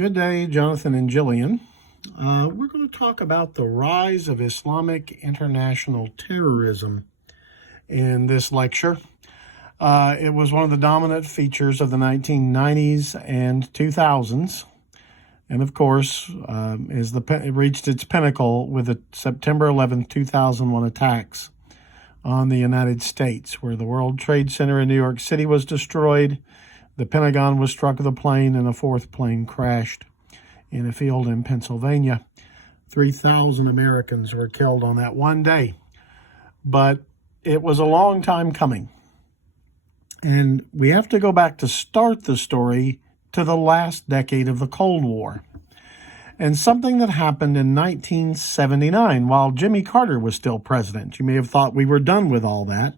Good day, Jonathan and Jillian. We're going to talk about the rise of Islamic international terrorism in this lecture. It was one of the dominant features of the 1990s and 2000s. And of course, it reached its pinnacle with the September 11th, 2001 attacks on the United States, where the World Trade Center in New York City was destroyed, the Pentagon was struck with a plane, and a fourth plane crashed in a field in Pennsylvania. 3,000 Americans were killed on that one day. But it was a long time coming. And we have to go back to start the story to the last decade of the Cold War. And something that happened in 1979 while Jimmy Carter was still president. You may have thought we were done with all that,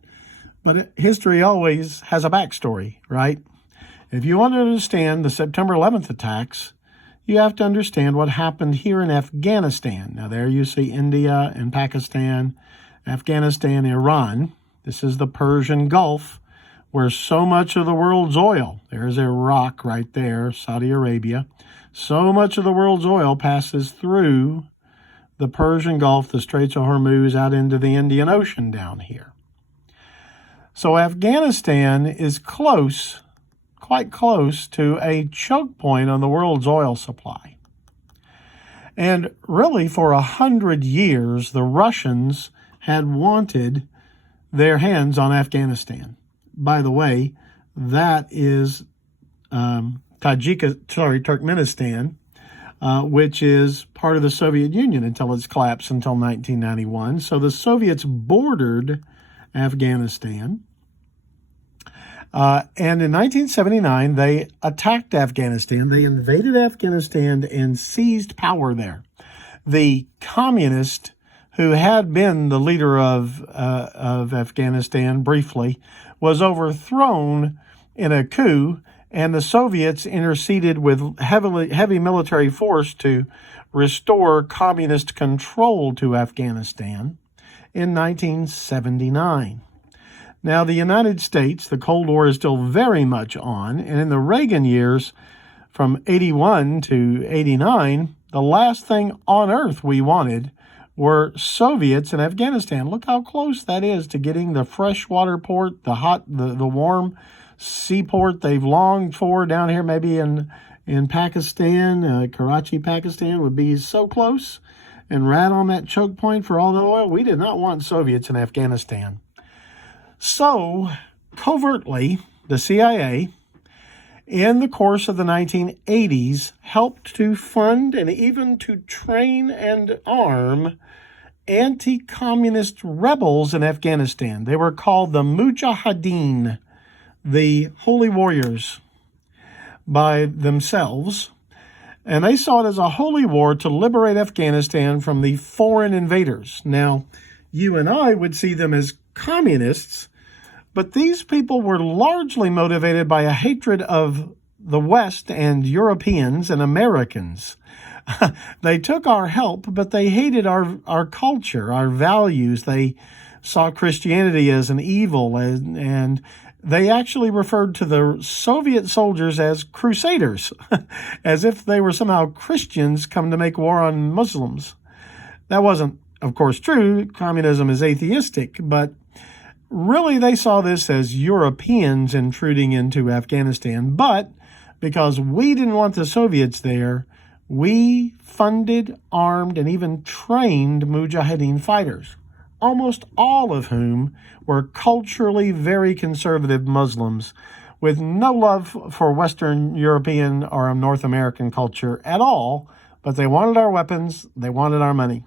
but history always has a backstory, right? If you want to understand the September 11th attacks, you have to understand what happened here in Afghanistan. Now there you see India and Pakistan, Afghanistan, Iran. This is the Persian Gulf, where so much of the world's oil, there's Iraq right there, Saudi Arabia, so much of the world's oil passes through the Persian Gulf, the Straits of Hormuz, out into the Indian Ocean down here. So Afghanistan is close, quite close to a choke point on the world's oil supply. And really for 100 years, the Russians had wanted their hands on Afghanistan. By the way, that is Turkmenistan, which is part of the Soviet Union until its collapse until 1991. So the Soviets bordered Afghanistan. And in 1979, they attacked Afghanistan. They invaded Afghanistan and seized power there. The communist who had been the leader of Afghanistan briefly was overthrown in a coup, and the Soviets interceded with heavy military force to restore communist control to Afghanistan in 1979. Now, the United States, the Cold War is still very much on, and in the Reagan years, from 81 to 89, the last thing on earth we wanted were Soviets in Afghanistan. Look how close that is to getting the freshwater port, the warm seaport they've longed for down here, maybe in Pakistan. Karachi, Pakistan would be so close and right on that choke point for all the oil. We did not want Soviets in Afghanistan. So, covertly, the CIA, in the course of the 1980s, helped to fund and even to train and arm anti-communist rebels in Afghanistan. They were called the Mujahideen, the Holy Warriors by themselves. And they saw it as a holy war to liberate Afghanistan from the foreign invaders. Now, you and I would see them as communists, but these people were largely motivated by a hatred of the West and Europeans and Americans. They took our help, but they hated our culture, our values. They saw Christianity as an evil, and they actually referred to the Soviet soldiers as crusaders, as if they were somehow Christians come to make war on Muslims. That wasn't, of course, true. Communism is atheistic, but really, they saw this as Europeans intruding into Afghanistan. But because we didn't want the Soviets there, we funded, armed, and even trained Mujahideen fighters, almost all of whom were culturally very conservative Muslims with no love for Western European or North American culture at all, but they wanted our weapons, they wanted our money.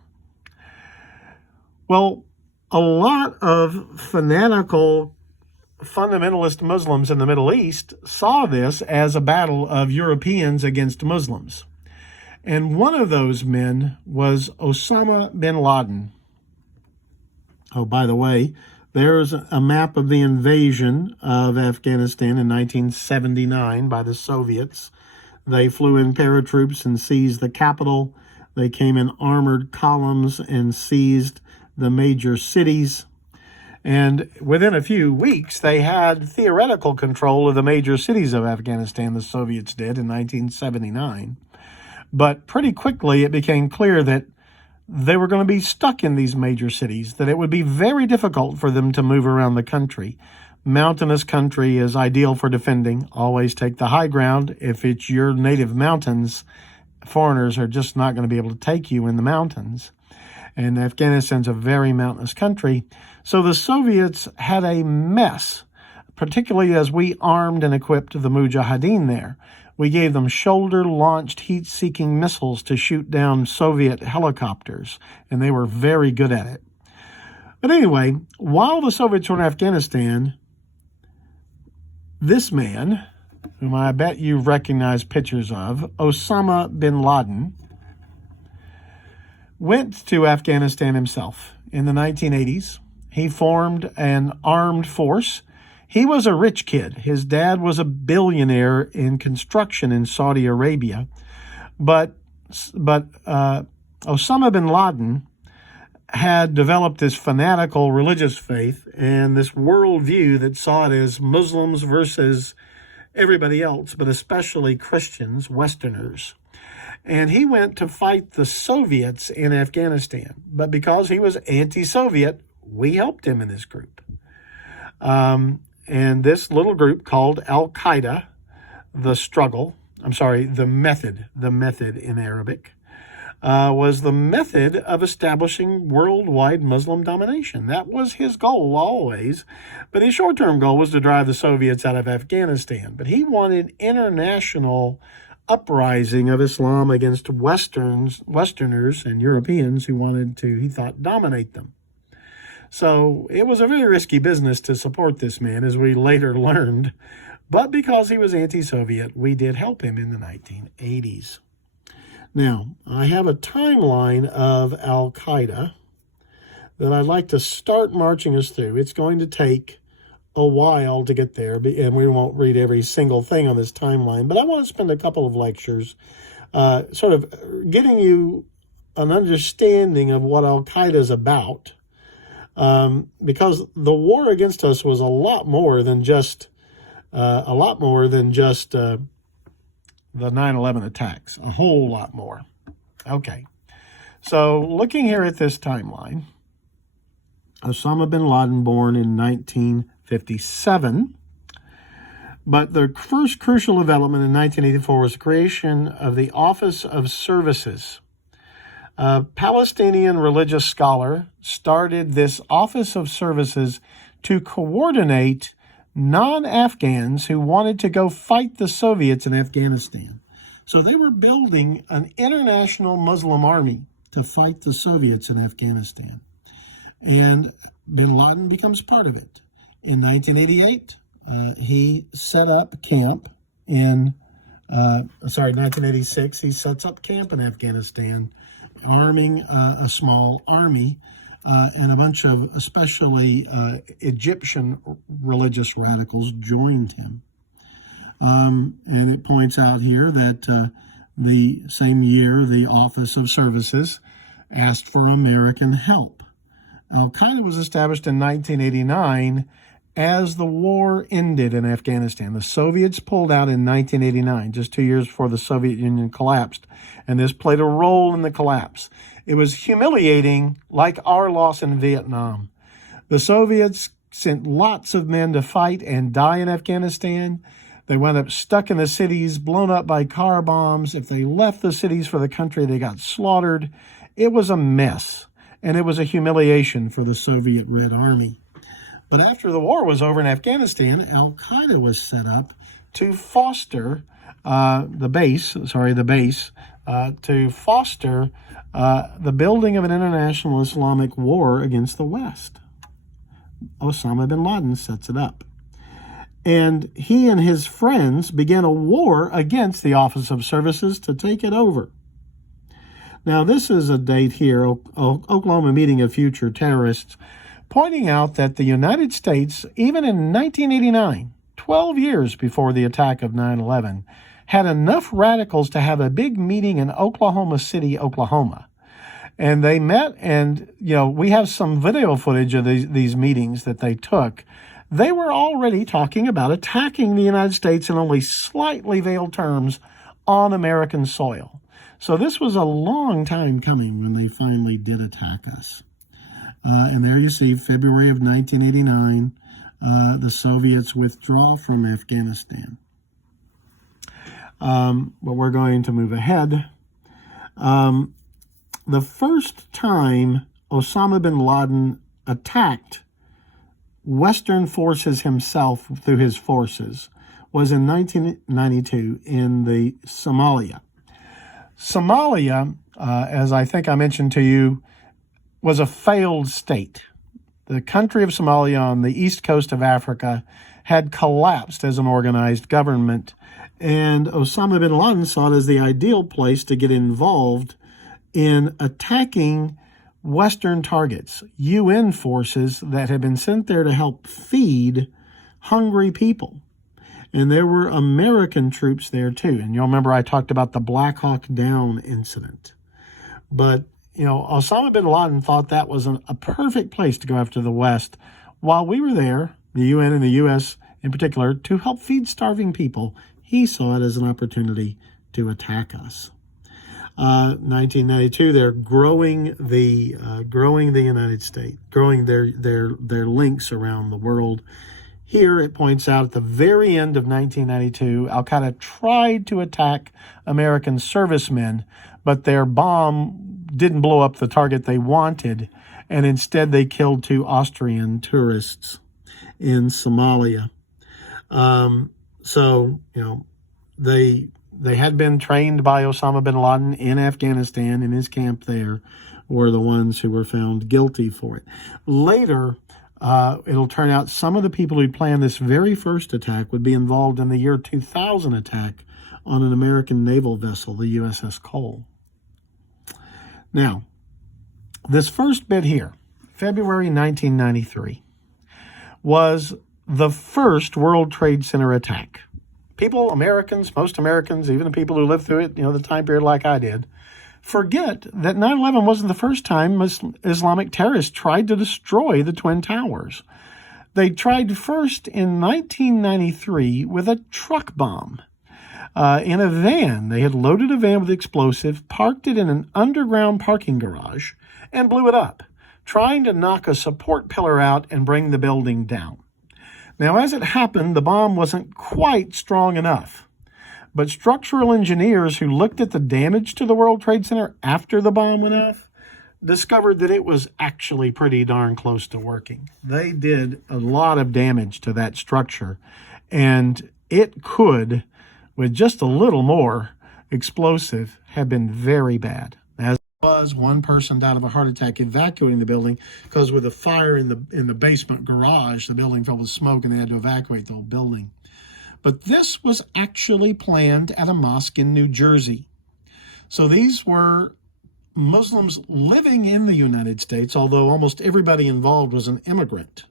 Well, a lot of fanatical fundamentalist Muslims in the Middle East saw this as a battle of Europeans against Muslims. And one of those men was Osama bin Laden. Oh, by the way, there's a map of the invasion of Afghanistan in 1979 by the Soviets. They flew in paratroops and seized the capital. They came in armored columns and seized the major cities. And within a few weeks, they had theoretical control of the major cities of Afghanistan, the Soviets did in 1979. But pretty quickly, it became clear that they were going to be stuck in these major cities, that it would be very difficult for them to move around the country. Mountainous country is ideal for defending. Always take the high ground. If it's your native mountains, foreigners are just not going to be able to take you in the mountains. And Afghanistan's a very mountainous country. So the Soviets had a mess, particularly as we armed and equipped the Mujahideen there. We gave them shoulder-launched heat-seeking missiles to shoot down Soviet helicopters, and they were very good at it. But anyway, while the Soviets were in Afghanistan, this man, whom I bet you recognize pictures of, Osama bin Laden, went to Afghanistan himself in the 1980s. He formed an armed force. He was a rich kid. His dad was a billionaire in construction in Saudi Arabia. But Osama bin Laden had developed this fanatical religious faith and this worldview that saw it as Muslims versus everybody else, but especially Christians, Westerners. And he went to fight the Soviets in Afghanistan. But because he was anti-Soviet, we helped him in this group. And this little group called Al-Qaeda, the method in Arabic, was the method of establishing worldwide Muslim domination. That was his goal always. But his short-term goal was to drive the Soviets out of Afghanistan. But he wanted international uprising of Islam against Westerners and Europeans who wanted to, he thought, dominate them. So it was a very risky business to support this man, as we later learned. But because he was anti-Soviet, we did help him in the 1980s. Now, I have a timeline of Al-Qaeda that I'd like to start marching us through. It's going to take a while to get there, and we won't read every single thing on this timeline, but I want to spend a couple of lectures sort of getting you an understanding of what Al-Qaeda is about, because the war against us was a lot more than just the 9/11 attacks, a whole lot more. Okay, so looking here at this timeline, Osama bin Laden born in 1957, but the first crucial development in 1984 was the creation of the Office of Services. A Palestinian religious scholar started this Office of Services to coordinate non-Afghans who wanted to go fight the Soviets in Afghanistan. So they were building an international Muslim army to fight the Soviets in Afghanistan. And bin Laden becomes part of it. In 1988, he set up camp in, 1986, he sets up camp in Afghanistan, arming a small army, and a bunch of especially Egyptian religious radicals joined him. And it points out here that the same year, the Office of Services asked for American help. Al-Qaeda was established in 1989 as the war ended in Afghanistan. The Soviets pulled out in 1989, just 2 years before the Soviet Union collapsed, and this played a role in the collapse. It was humiliating, like our loss in Vietnam. The Soviets sent lots of men to fight and die in Afghanistan. They wound up stuck in the cities, blown up by car bombs. If they left the cities for the country, they got slaughtered. It was a mess, and it was a humiliation for the Soviet Red Army. But after the war was over in Afghanistan, Al-Qaeda was set up to foster the base the building of an international Islamic war against the West. Osama bin Laden sets it up. And he and his friends began a war against the Office of Services to take it over. Now, this is a date here, Oklahoma Meeting of Future Terrorists, pointing out that the United States, even in 1989, 12 years before the attack of 9/11, had enough radicals to have a big meeting in Oklahoma City, Oklahoma. And they met, and, we have some video footage of these meetings that they took. They were already talking about attacking the United States in only slightly veiled terms on American soil. So this was a long time coming when they finally did attack us. And there you see, February of 1989, the Soviets withdraw from Afghanistan. But we're going to move ahead. The first time Osama bin Laden attacked Western forces himself through his forces was in 1992 in the Somalia. Somalia, as I think I mentioned to you, was a failed state. The country of Somalia on the east coast of Africa had collapsed as an organized government, and Osama bin Laden saw it as the ideal place to get involved in attacking Western targets, UN forces that had been sent there to help feed hungry people. And there were American troops there too. And you'll remember I talked about the Black Hawk Down incident. But, Osama bin Laden thought that was a perfect place to go after the West while we were there, the UN and the U.S. in particular, to help feed starving people. He saw it as an opportunity to attack us. 1992, they're growing the United States, growing their links around the world. Here it points out at the very end of 1992, Al-Qaeda tried to attack American servicemen, but their bomb didn't blow up the target they wanted, and instead they killed 2 Austrian tourists in Somalia. They had been trained by Osama bin Laden in Afghanistan, in his camp there, were the ones who were found guilty for it. Later, it'll turn out some of the people who planned this very first attack would be involved in the year 2000 attack on an American naval vessel, the USS Cole. Now, this first bit here, February 1993, was the first World Trade Center attack. People, Americans, most Americans, even the people who lived through it, the time period like I did, forget that 9/11 wasn't the first time Islamic terrorists tried to destroy the Twin Towers. They tried first in 1993 with a truck bomb. In a van. They had loaded a van with explosive, parked it in an underground parking garage, and blew it up, trying to knock a support pillar out and bring the building down. Now, as it happened, the bomb wasn't quite strong enough. But structural engineers who looked at the damage to the World Trade Center after the bomb went off discovered that it was actually pretty darn close to working. They did a lot of damage to that structure, and it could, with just a little more explosive, have been very bad. As it was, one person died of a heart attack evacuating the building because with a fire in the basement garage, the building filled with smoke and they had to evacuate the whole building. But this was actually planned at a mosque in New Jersey. So these were Muslims living in the United States, although almost everybody involved was an immigrant.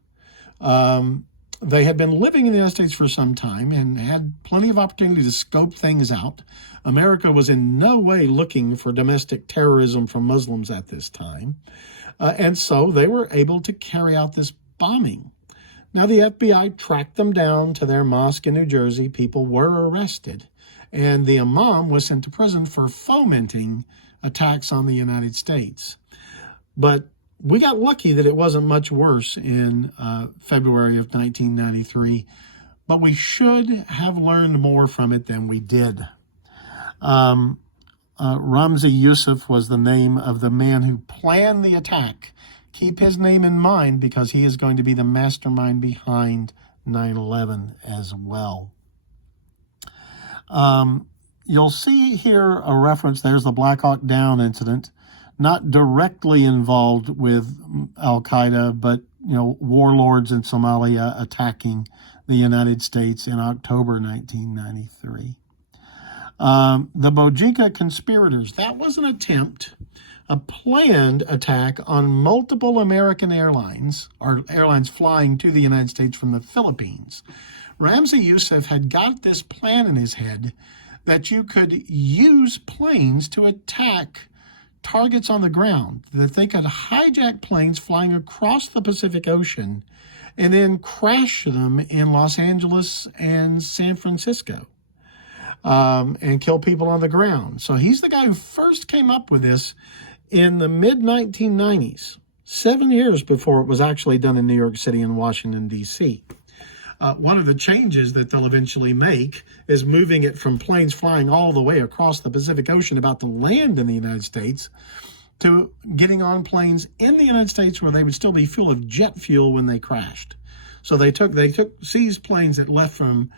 They had been living in the United States for some time and had plenty of opportunity to scope things out. America was in no way looking for domestic terrorism from Muslims at this time. And so they were able to carry out this bombing. Now, the FBI tracked them down to their mosque in New Jersey. People were arrested, and the imam was sent to prison for fomenting attacks on the United States. But we got lucky that it wasn't much worse in February of 1993, but we should have learned more from it than we did. Ramzi Youssef was the name of the man who planned the attack. Keep his name in mind because he is going to be the mastermind behind 9/11 as well. You'll see here a reference, there's the Black Hawk Down incident, not directly involved with Al-Qaeda, but warlords in Somalia attacking the United States in October 1993. The Bojika conspirators, that was an attempt, a planned attack on multiple American airlines, or airlines flying to the United States from the Philippines. Ramzi Youssef had got this plan in his head that you could use planes to attack targets on the ground, that they could hijack planes flying across the Pacific Ocean and then crash them in Los Angeles and San Francisco, and kill people on the ground. So he's the guy who first came up with this in the mid-1990s, 7 years before it was actually done in New York City and Washington, D.C. One of the changes that they'll eventually make is moving it from planes flying all the way across the Pacific Ocean about to land in the United States to getting on planes in the United States where they would still be full of jet fuel when they crashed. So they seized planes that left from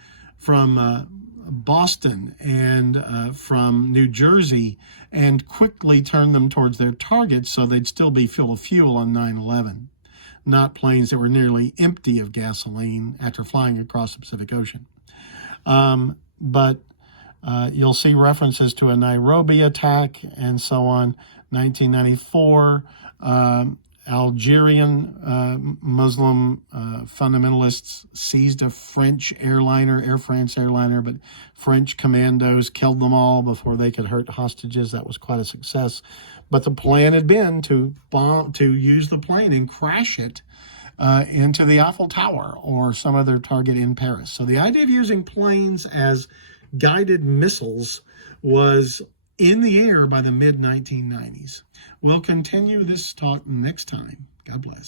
Boston and from New Jersey and quickly turned them towards their targets so they'd still be full of fuel on 9/11. Not planes that were nearly empty of gasoline after flying across the Pacific Ocean. But you'll see references to a Nairobi attack and so on. 1994, Algerian Muslim fundamentalists seized a French airliner, Air France airliner, but French commandos killed them all before they could hurt hostages. That was quite a success. But the plan had been to use the plane and crash it into the Eiffel Tower or some other target in Paris. So the idea of using planes as guided missiles was in the air by the mid-1990s. We'll continue this talk next time. God bless.